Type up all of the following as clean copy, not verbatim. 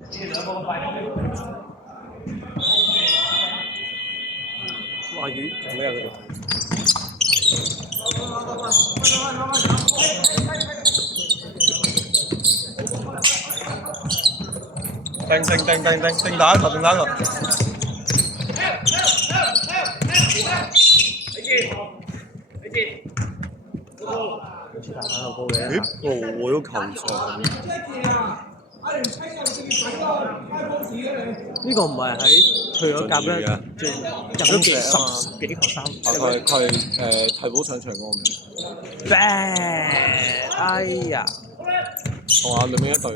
哇魚做咩啊佢哋？定打一球，定打一球。咦？我有球場。呢個唔係喺退咗甲咧，入幾十幾球三。佢係替補上場嗰個名。哎呀！同阿兩邊一隊。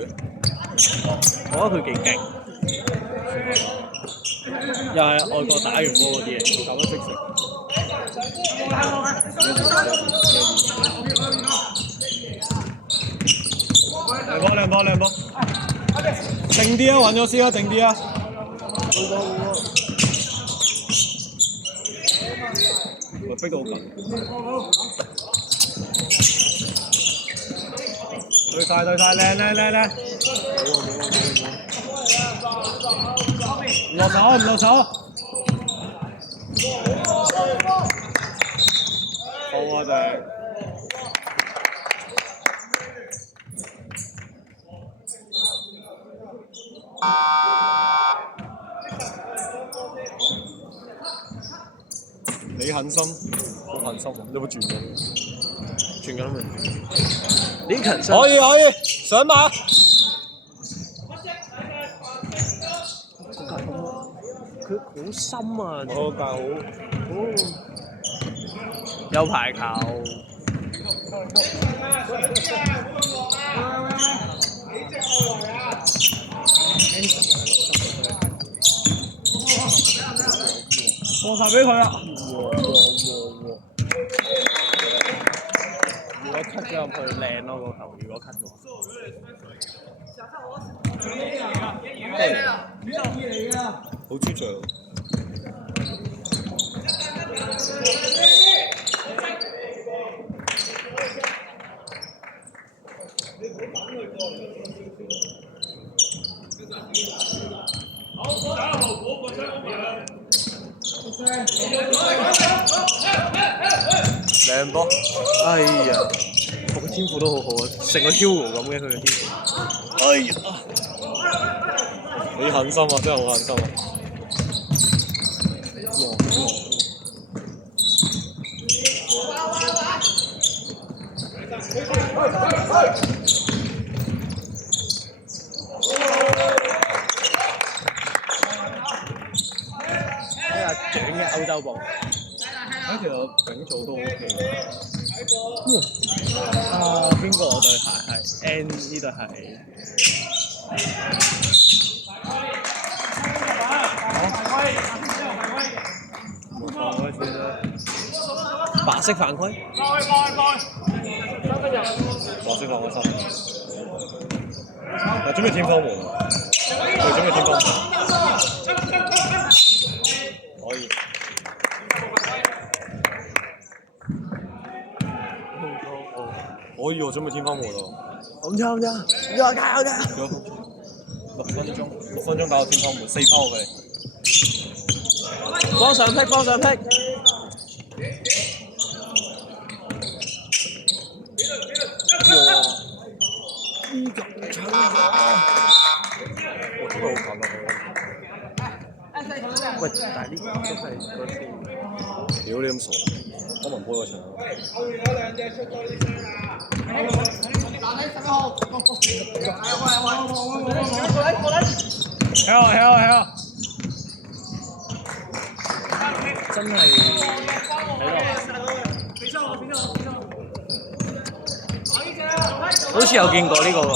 我覺得佢幾勁，又係外國打完波嗰啲嘢，走得即食。兩波，定啲啊，揾咗先啊，定啲啊。咪逼到好緊。對晒，靚！唔落手。好啊，哋。你狠心，好狠心喎！你有冇轉緊？轉緊未？你勤心。可以，上馬。佢好深啊！我教好。有排球。放晒俾佢啦！如果 cut 咗入去靚咯個球，如果 cut 咗。好專注。靚波！哎呀，我個天賦都好好啊，成個 Hugo 咁嘅佢嘅天賦。哎呀！你狠心啊，真係好狠心啊！睇下整嘅歐洲步。其實丙組都 OK。邊個對鞋係 N 呢對係？犯規先啦。白色犯規。黃色犯規三。準備天方門。準備天方門。可以。可以喎，準備天方門咯。咁差，加油！6分鐘打到天方門，4拋俾你。幫上劈！我真係好近啊！喂，但係呢個都係嗰啲。屌你咁傻！我文杯嗰場。好！真係好似有見過呢個喎。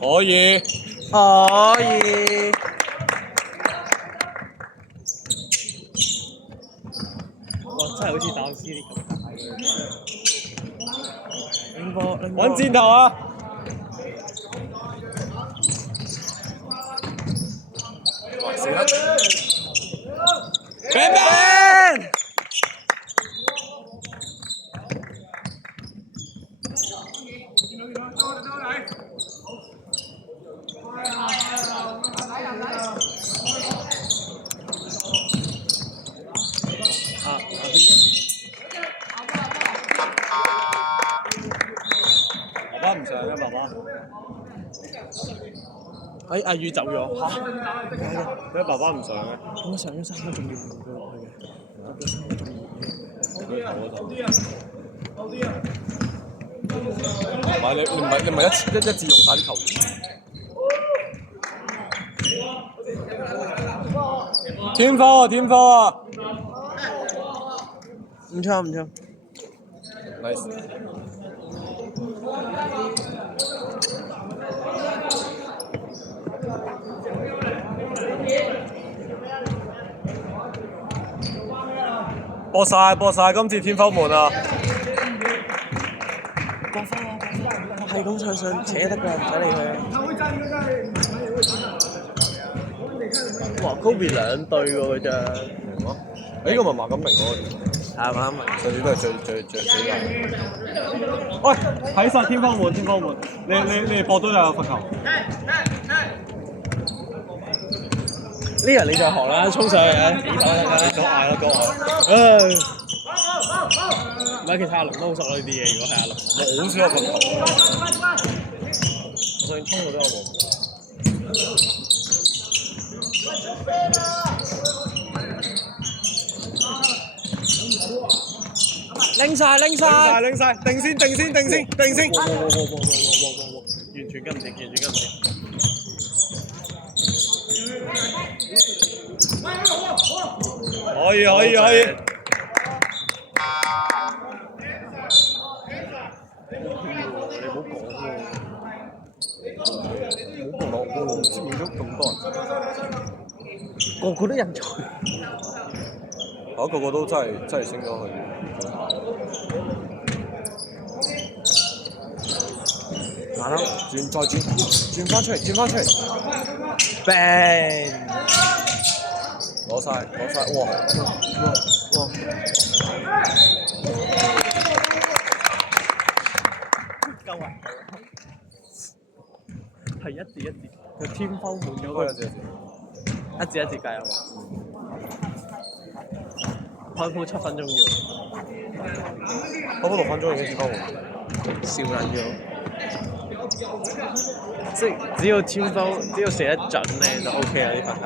可以。哇！真係好似打 C 啲咁大嘅。揾箭頭啊！死得！Bang！爸唔上啊，爸爸。哎，阿宇走咗嚇，點解爸爸唔上嘅？咁上咗3分仲要換佢落去嘅，入咗3分鐘。佢頭嗰度。唔係你唔係一致用晒啲球員。天科啊！唔錯。nice。播晒，今次天科門啊！播翻啊！係咁上扯得㗎，唔使理佢。哇 ，Kobe 2隊喎佢咋？呢個咪馬錦明嗰個。係嘛？上次都係最大。喂，睇晒天科門，你播咗就有罰球。呢日你再學啦，衝上去啊！起手得㗎。講嗌啦，講嗌。唉，唔係，其實阿龍都好熟呢啲嘢。如果係阿龍，我好少有罰球。我上次衝過都有冇。拎晒，定先。哇！完全跟唔掂。可以。你唔好講喎，我唔知點解咁多人。個個都人才。個個都真係升咗去。慢啦，轉翻出嚟。bang！攞晒，哇！夠啊！係一字，佢天摟滿咗佢。一字計啊！開鋪7分鐘要。開鋪6分鐘已經天摟滿。笑撚咗。即係只要射得準咧就 OK 啦啲罰球。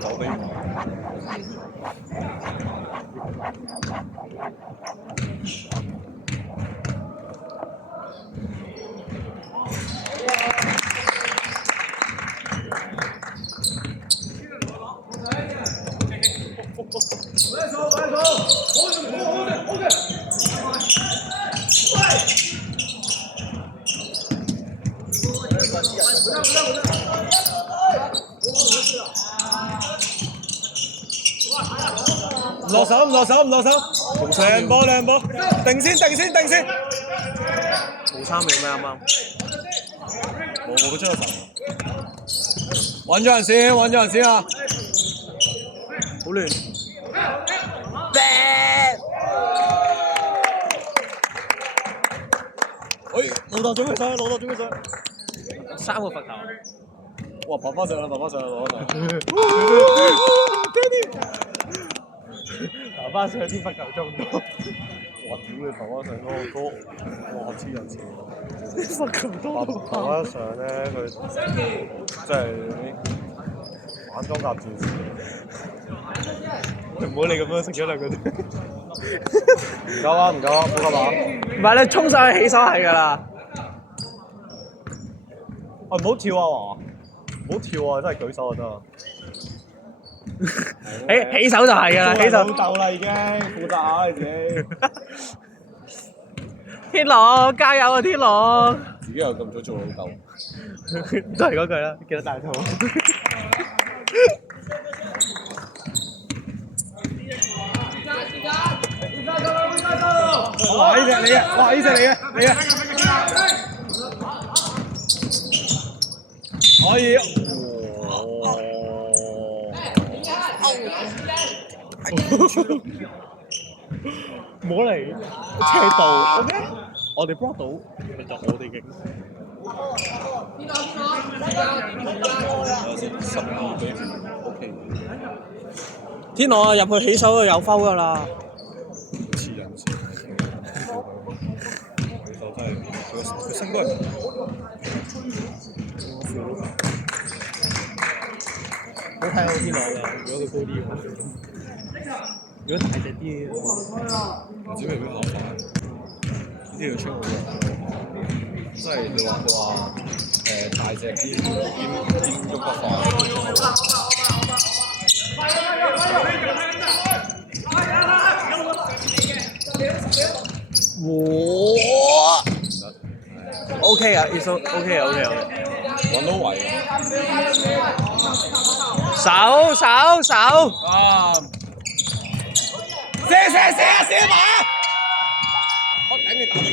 走俾。唔落手，靚波，定先。冇3秒咩啱啱？冇出手。揾咗人先啊！好亂。老豆準備上3個罰球。哇！爸爸上啦，攞啦！爸爸上啲罰球中多。哇！屌你爸爸上嗰個，哇！黐人線。罰球多到爸爸上咧，佢真係玩裝甲戰士。唔好你咁樣食咗兩個啫。唔夠啊！呼吸下。唔係你衝上去起手係㗎啦。唔好跳啊！唔好跳啊！真係舉手就得。起手就係㗎啦，起手。老豆啦已經，負責下你自己。天狼，加油啊！天狼。自己又咁早做老豆。都係嗰句啦，記得戴套。哇！呢隻你嘅，可以。冇嚟，車到 ，OK， 我哋 block 到，咪就我哋勁。12比5 OK。天朗啊，入去起手就有 foul 㗎啦。黐人線，起手真係佢身高係好睇好天朗㗎，如果佢高啲，如果大隻啲，唔知未必考快，呢條出好即係你話大隻啲兼喐得快。哇 ！OK 啊，is OK。揾到位手啊！射射射啊射馬！我頂你打你！